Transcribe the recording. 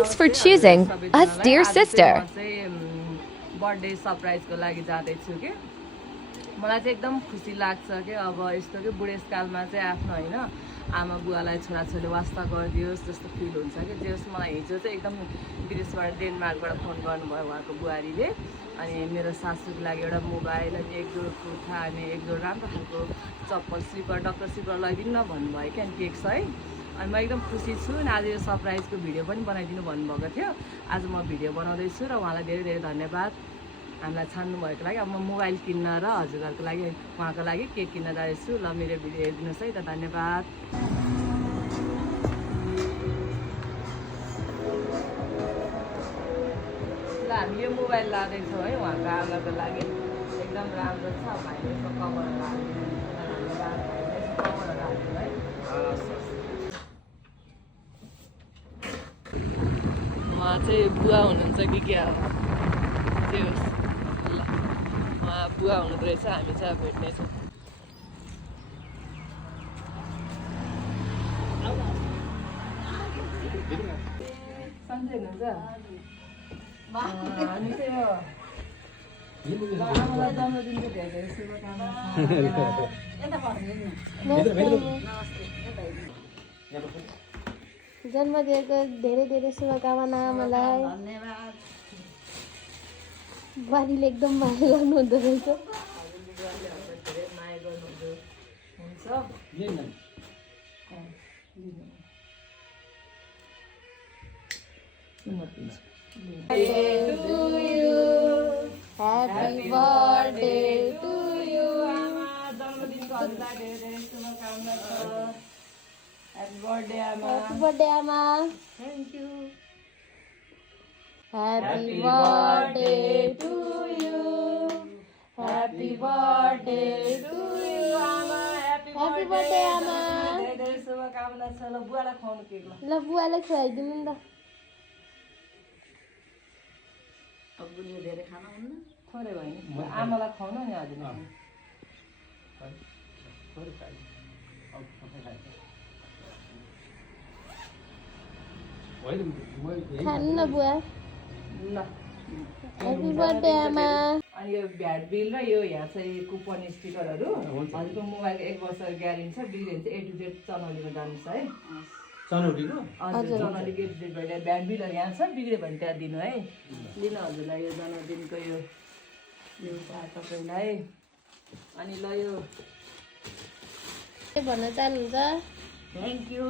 Thanks for choosing us, dear sister. Birthday सरप्राइजको लागि जाँदैछु कि मलाई चाहिँ एकदम खुसी लाग्छ कि अब यस्तो कि बुढेसकालमा चाहिँ आफ्नो होइन आमा बुवालाई छोराछोरीले वास्ता गरिदियोस् जस्तो फिल हुन्छ कि जस मलाई हिजो चाहिँ एकदम विदेशबाट डेनमार्कबाट फोन गर्नुभयो उहाँको बुहारीले अनि मेरो सासूको लागि एउटा मोबाइल अनि एक जोड कुर्ता अनि एक जोड राम्रो खालको चप्पल स्लिपर डक्टर स्लिपर लैदिनु न भन्नुभयो क्या अनि केक छ है अनि म एकदम खुसी छु अनि आज यो सरप्राइजको भिडियो पनि बनाइदिनु भन्नुभएको थियो आज म भिडियो बनाउँदैछु र उहाँलाई धेरै धेरै धन्यवाद हामीलाई छान्नु भएको लागि अब म मोबाइल किन्न र हजुरहरूको लागि उहाँको लागि केक किन्न जाँदैछु ल मेरो भिडियो हेरिदिनुहोस् है त धन्यवाद ल हामी यो मोबाइल लाँदैछौँ है उहाँको आमाको लागि एकदम राम्रो छ भाइले यसको कभरहरू हालिदिनु धन्यवाद भाइले यसको कभरहरू हालिदिनु है उहाँ चाहिँ बुवा हुनुहुन्छ कि क्या हो त्यो ल उहाँ बुवा हुनुहुँदो रहेछ हामी चाहिँ अब भेट्नेछौँ सन्चै हुनुहुन्छ हामी चाहिँ यो आमालाई जन्मदिनको धेरै धेरै शुभकामना जन्मदिनको धेरै धेरै शुभकामना आमालाई धन्यवाद बुहारीले एकदम माया गर्नुहुँदो रहेछ धेरै माया गर्नुहुँदो हुन्छ Happy birthday to you. जन्मदिनको हजुरलाई धेरै धेरै शुभकामना छ Happy birthday आमा Happy birthday आमा. Thank you Happy birthday to you. Happy birthday to you आमा Happy birthday आमा. धेरै धेरै शुभकामना छ ल बुवालाई खुवाउनु केक ल ल बुवालाई खुवाइदिनु नि त अब बुढीले धेरै खाना हुन्न थोरै भयो नि आमालाई खुवाउनु नि हजुरले खानु न बुवा ल Happy birthday आमा. अनि यो भ्याट बिल र यो यहाँ चाहिँ कुपन स्टिकरहरू हजुरको मोबाइलको 1 वर्ष ग्यारेन्टी छ बिल चाहिँ A to Z चनौलीमा जानुहोस् है चनौलीको हजुर चनौलीको A to Z भएर भ्याट बिलहरू यहाँ छ बिग्रियो भने त्यहाँ दिनु है लिनु हजुरलाई यो जन्मदिनको यो तपाईँलाई अनि ल यो के भन्न चाहनुहुन्छ थ्याङ्क यू